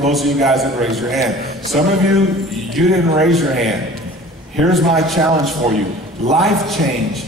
Most of you guys that raised your hand. Some of you, you didn't raise your hand. Here's my challenge for you. Life change.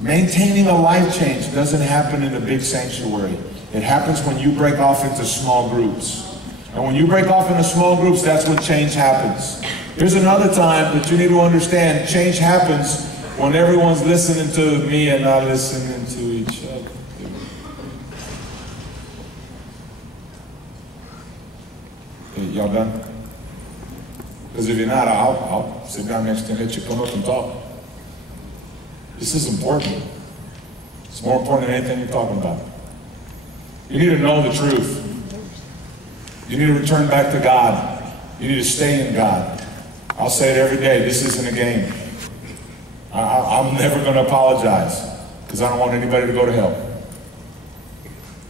Maintaining a life change doesn't happen in a big sanctuary. It happens when you break off into small groups. And when you break off into small groups, that's when change happens. Here's another time that you need to understand. Change happens when everyone's listening to me and not listening to each other. Y'all done? Because if you're not, I'll sit down next to you and let you come up and talk. This is important. It's more important than anything you're talking about. You need to know the truth. You need to return back to God. You need to stay in God. I'll say it every day. This isn't a game. I'm never going to apologize because I don't want anybody to go to hell.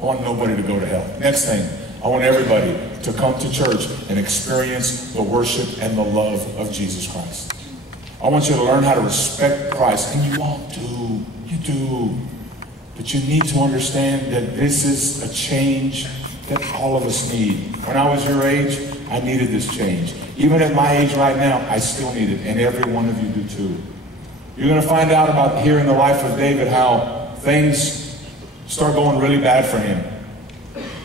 I want nobody to go to hell. Next thing, I want everybody to come to church and experience the worship and the love of Jesus Christ. I want you to learn how to respect Christ, and you all do. You do. But you need to understand that this is a change that all of us need. When I was your age, I needed this change. Even at my age right now, I still need it, and every one of you do too. You're going to find out about here in the life of David how things start going really bad for him.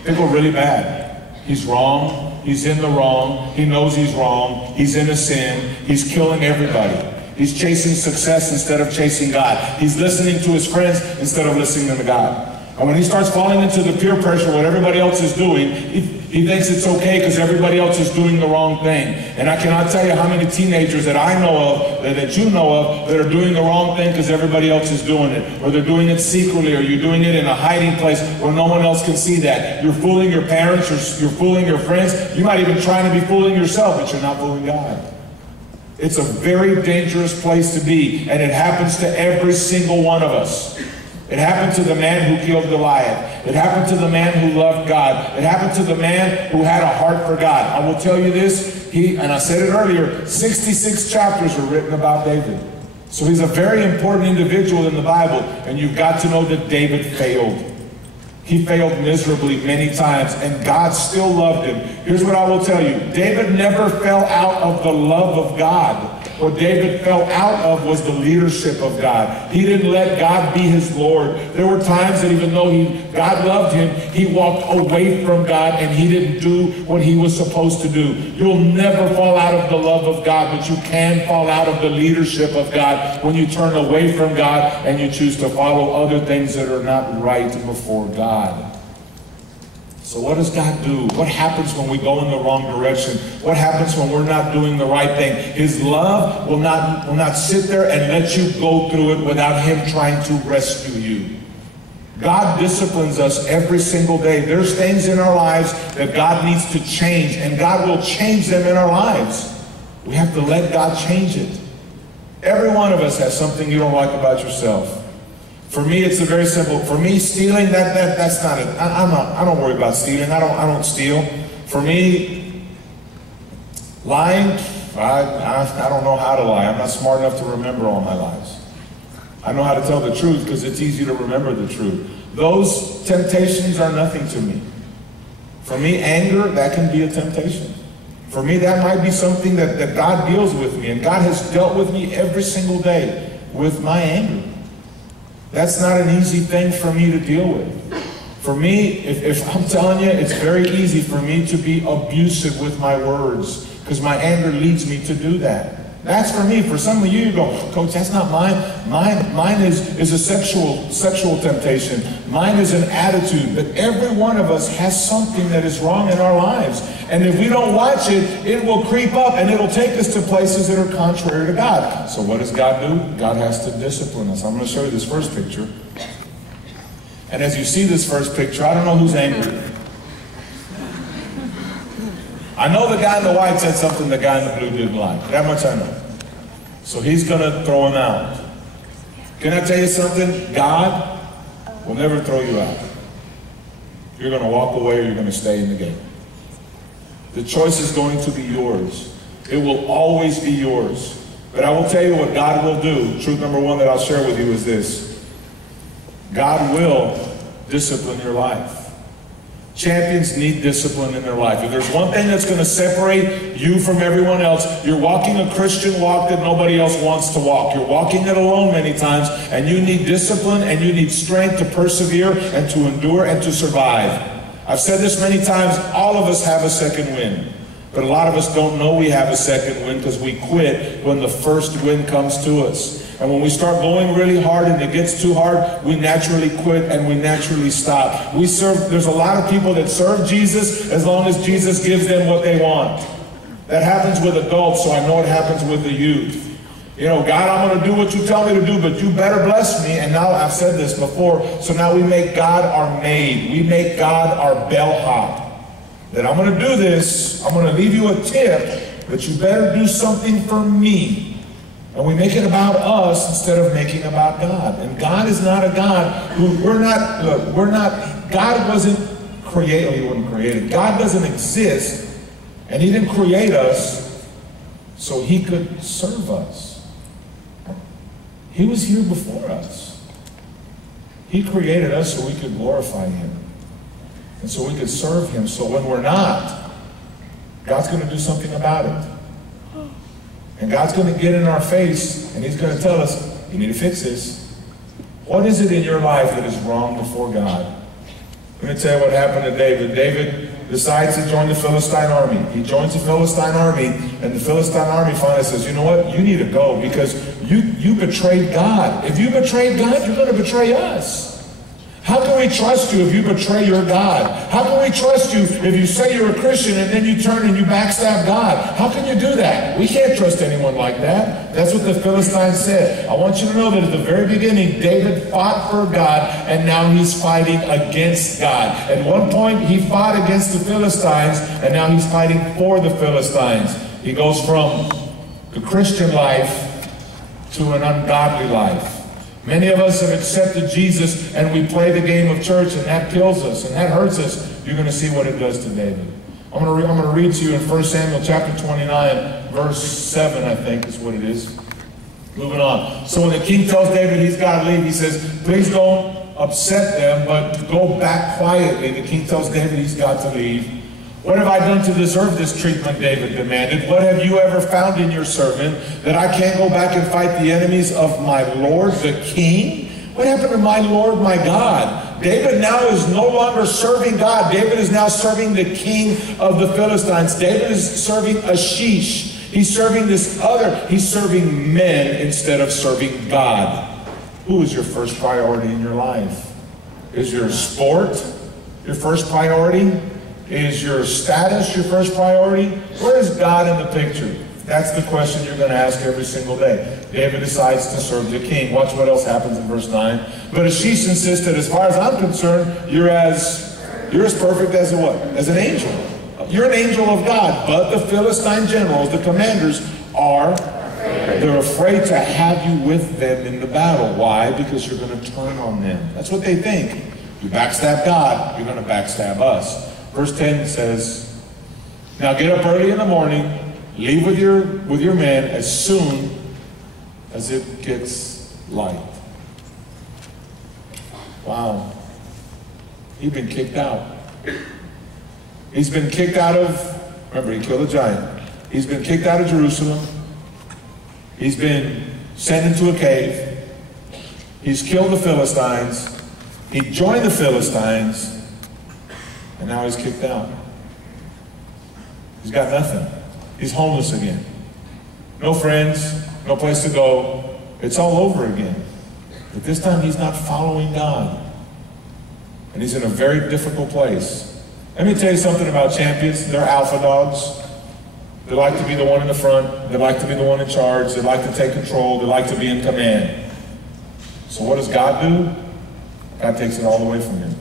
They go really bad. He's wrong. He's in the wrong. He knows he's wrong. He's in a sin. He's killing everybody. He's chasing success instead of chasing God. He's listening to his friends instead of listening to God. And when he starts falling into the peer pressure, what everybody else is doing, he thinks it's okay because everybody else is doing the wrong thing. And I cannot tell you how many teenagers that I know of, that you know of, that are doing the wrong thing because everybody else is doing it. Or they're doing it secretly, or you're doing it in a hiding place where no one else can see that. You're fooling your parents, you're fooling your friends. You might even try to be fooling yourself, but you're not fooling God. It's a very dangerous place to be, and it happens to every single one of us. It happened to the man who killed Goliath. It happened to the man who loved God. It happened to the man who had a heart for God. I will tell you this, and I said it earlier, 66 chapters are written about David. So he's a very important individual in the Bible, and you've got to know that David failed. He failed miserably many times, and God still loved him. Here's what I will tell you. David never fell out of the love of God. What David fell out of was the leadership of God. He didn't let God be his Lord. There were times that even though God loved him, he walked away from God and he didn't do what he was supposed to do. You'll never fall out of the love of God, but you can fall out of the leadership of God when you turn away from God and you choose to follow other things that are not right before God. So what does God do? What happens when we go in the wrong direction? What happens when we're not doing the right thing? His love will not sit there and let you go through it without him trying to rescue you. God disciplines us every single day. There's things in our lives that God needs to change, and God will change them in our lives. We have to let God change it. Every one of us has something you don't like about yourself. For me, it's a very simple. For me, stealing, that's not it. I don't worry about stealing. I don't steal. For me, lying, I don't know how to lie. I'm not smart enough to remember all my lies. I know how to tell the truth because it's easy to remember the truth. Those temptations are nothing to me. For me, anger, that can be a temptation. For me, that might be something that God deals with me. And God has dealt with me every single day with my anger. That's not an easy thing for me to deal with. For me, if I'm telling you, it's very easy for me to be abusive with my words because my anger leads me to do that. That's for me. For some of you, you go, Coach, that's not mine. Mine is a sexual temptation. Mine is an attitude. But every one of us has something that is wrong in our lives. And if we don't watch it, it will creep up and it'll take us to places that are contrary to God. So what does God do? God has to discipline us. I'm going to show you this first picture. And as you see this first picture, I don't know who's angry. I know the guy in the white said something the guy in the blue didn't like. That much I know. So he's going to throw him out. Can I tell you something? God will never throw you out. You're going to walk away or you're going to stay in the game. The choice is going to be yours. It will always be yours. But I will tell you what God will do. Truth number one that I'll share with you is this. God will discipline your life. Champions need discipline in their life. If there's one thing that's going to separate you from everyone else, you're walking a Christian walk that nobody else wants to walk. You're walking it alone many times, and you need discipline and you need strength to persevere and to endure and to survive. I've said this many times, all of us have a second wind. But a lot of us don't know we have a second wind because we quit when the first wind comes to us. And when we start going really hard and it gets too hard, we naturally quit and we naturally stop. There's a lot of people that serve Jesus as long as Jesus gives them what they want. That happens with adults, so I know it happens with the youth. You know, God, I'm going to do what you tell me to do, but you better bless me. And now I've said this before, so now we make God our maid. We make God our bellhop. That I'm going to do this, I'm going to leave you a tip, but you better do something for me. And we make it about us instead of making it about God. And God is not a God who, God wasn't created, he wasn't created. God doesn't exist, and he didn't create us so he could serve us. He was here before us. He created us so we could glorify him. And so we could serve him. So when we're not, God's going to do something about it. And God's going to get in our face and he's going to tell us, you need to fix this. What is it in your life that is wrong before God? Let me tell you what happened to David. David decides to join the Philistine army. He joins the Philistine army, and the Philistine army finally says, you know what? You need to go because you betrayed God. If you betrayed God, you're going to betray us. How can we trust you if you betray your God? How can we trust you if you say you're a Christian and then you turn and you backstab God? How can you do that? We can't trust anyone like that. That's what the Philistines said. I want you to know that at the very beginning, David fought for God, and now he's fighting against God. At one point, he fought against the Philistines, and now he's fighting for the Philistines. He goes from the Christian life to an ungodly life. Many of us have accepted Jesus and we play the game of church, and that kills us and that hurts us. You're going to see what it does to David. I'm going to read to you in 1 Samuel chapter 29, verse 7, I think is what it is. Moving on. So when the king tells David he's got to leave, he says, please don't upset them, but go back quietly. The king tells David he's got to leave. What have I done to deserve this treatment? David demanded. What have you ever found in your servant that I can't go back and fight the enemies of my Lord, the king? What happened to my Lord, my God? David now is no longer serving God. David is now serving the king of the Philistines. David is serving Ashish. He's serving he's serving men instead of serving God. Who is your first priority in your life? Is your sport your first priority? Is your status your first priority? Where is God in the picture? That's the question you're going to ask every single day. David decides to serve the king. Watch what else happens in verse 9. But Ashish insisted, as far as I'm concerned, you're as perfect as a what? As an angel. You're an angel of God. But the Philistine generals, the commanders, they're afraid to have you with them in the battle. Why? Because you're going to turn on them. That's what they think. You backstab God, you're going to backstab us. Verse 10 says, now get up early in the morning, leave with your men as soon as it gets light. Wow. He'd been kicked out. He's been kicked out of, remember he killed a giant. He's been kicked out of Jerusalem. He's been sent into a cave. He's killed the Philistines. He joined the Philistines. And now he's kicked out. He's got nothing. He's homeless again. No friends, no place to go. It's all over again. But this time he's not following God. And he's in a very difficult place. Let me tell you something about champions. They're alpha dogs. They like to be the one in the front. They like to be the one in charge. They like to take control. They like to be in command. So what does God do? God takes it all away from him.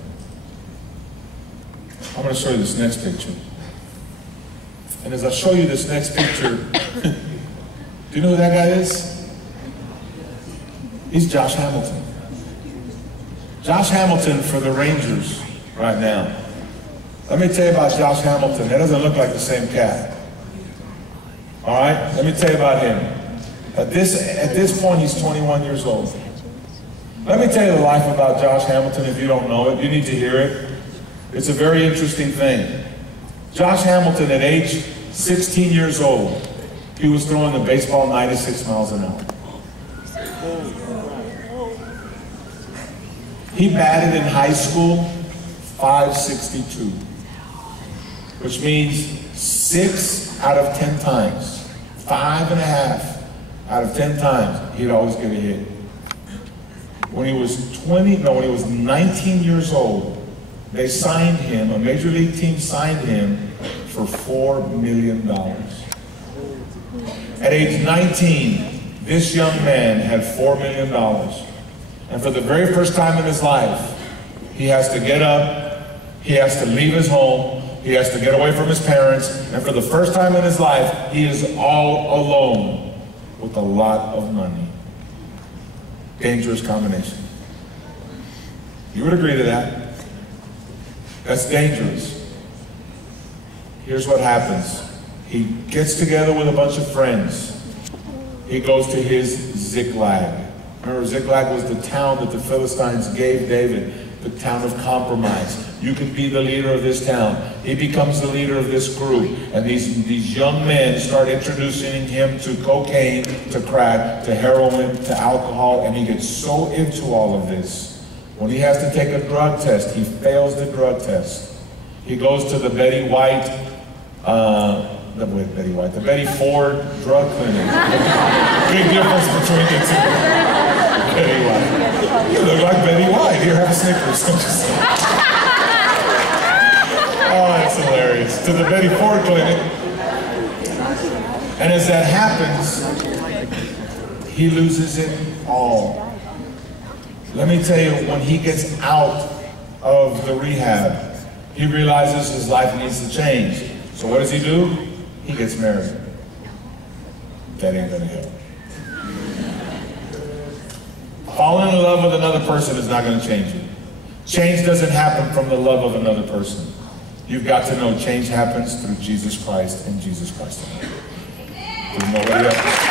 I'm going to show you this next picture. And as I show you this next picture, do you know who that guy is? He's Josh Hamilton. Josh Hamilton for the Rangers right now. Let me tell you about Josh Hamilton. That doesn't look like the same cat. All right? Let me tell you about him. At this point, he's 21 years old. Let me tell you the life about Josh Hamilton if you don't know it. You need to hear it. It's a very interesting thing. Josh Hamilton, at age 16 years old, he was throwing the baseball 96 miles an hour. He batted in high school 562, which means 6 out of 10 times, 5.5 out of 10 times, he'd always get a hit. When he was 19 years old, they signed him, a major league team signed him for $4 million. At age 19, this young man had $4 million. And for the very first time in his life, he has to get up, he has to leave his home, he has to get away from his parents, and for the first time in his life, he is all alone with a lot of money. Dangerous combination. You would agree to that? That's dangerous. Here's what happens. He gets together with a bunch of friends. He goes to his Ziklag. Remember, Ziklag was the town that the Philistines gave David, the town of compromise. You can be the leader of this town. He becomes the leader of this group. And these young men start introducing him to cocaine, to crack, to heroin, to alcohol, and he gets so into all of this. When he has to take a drug test, he fails the drug test. He goes to the Betty Ford drug clinic. Big difference between the two. Betty White. You look like Betty White. Here, have a Snickers. Oh, that's hilarious. To the Betty Ford clinic. And as that happens, he loses it all. Let me tell you, when he gets out of the rehab, he realizes his life needs to change. So what does he do? He gets married. That ain't gonna help. Falling in love with another person is not gonna change you. Change doesn't happen from the love of another person. You've got to know change happens through Jesus Christ and Jesus Christ alone. There's nobody else.